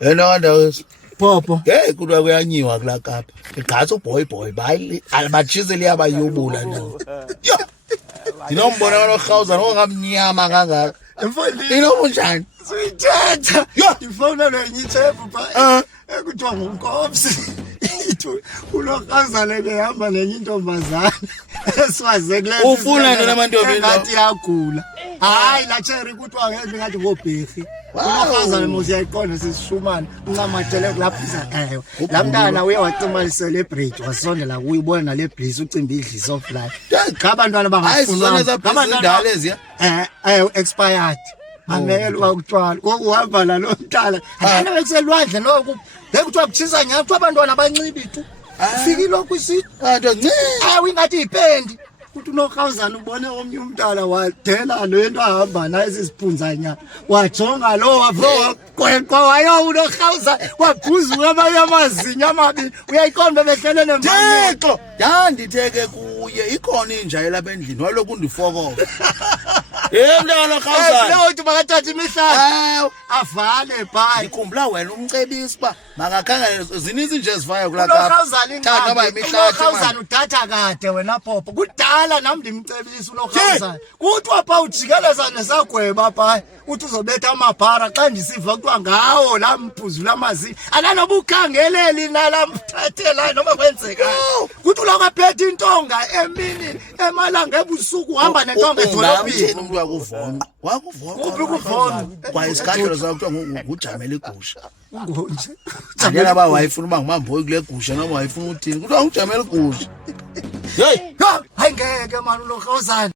Yena kandawo. Popo. Hey kudwa kuyanyiwa kula Kapa. Igqatha boy bayi abachize liyaba yobula na. Yo. Inombona lokhawuza ngokamnyama kangaka. Mfondini. Inokunjani? Suyithatha. Yo. Ifona lenyithephu pha. Ekuthiwa ngumkhosi. Ithu ulokhazana ke hamba nenye intombazana. Esiwaze kule. Ufuna nto namantombi ngathi yagula. Hayi la cherry kuthiwa ngeke ngathi ngobhekhi. Ulokhazana mose yayiqonda sisishumana. Uncamatele kulapha eyo. La mntana uye wacima celebrate wasondela kuyibona nale bliss ucimba idlisi of life. Ngabantwana bangafuna. Ngabantwana leziya. Expired. Angeke wakutshwala uhamba la lo mntala ana beselwandle lokhu bekuthiwa kuchisa nyaka kuthiwa abantwana abancibi tu ufika lokhu isithi Kanti ncini ingathi ipendi kuthi unokhawuzana ubone omnye umntala wadela lento ahamba naye isiphunza nyaka wajonga lo wafro kwenkwa wayo unokhawuzana wabhuzuka abanye amazinyo amabili uyayiqonda behlele nemali Thixo yanditheke kuye ikhona inja lapha endlini walokhu undifokova. Mntana khawuzana. Lewuthi makathatha imihlaba avale bhayi Ngikhumbula wena umcebisi ba makakhangela zininzi nje ezifaya kula Kapa. Unokhawuzana Thatha ba imihlathi. Unokhawuzana udatha kade wena Popo kudala nami ndimcebisa unokhawuzana kuthi wapha ujikeleza nesagweba pha uthi uzobetha amabhara xa ndisiva kuthiwa ngawo la mphuzula amazinyo ananoba ukhangeleli nalamthathela noma kwenzeka kuthi ulokaphethe intonga emini emalanga ebusuku uhamba nentonga edolobheni umuntu wakuvonqa kuphi ukuvonqa kwayisikhathelo sakuthiwa ngujamela igusha ngonje Ngiyela ba wayifuna uba ngimamboyi kule gusha noma wayifuna uthini kuthiwa ngijamela igusha. hayi ngeke manje unokhawuzana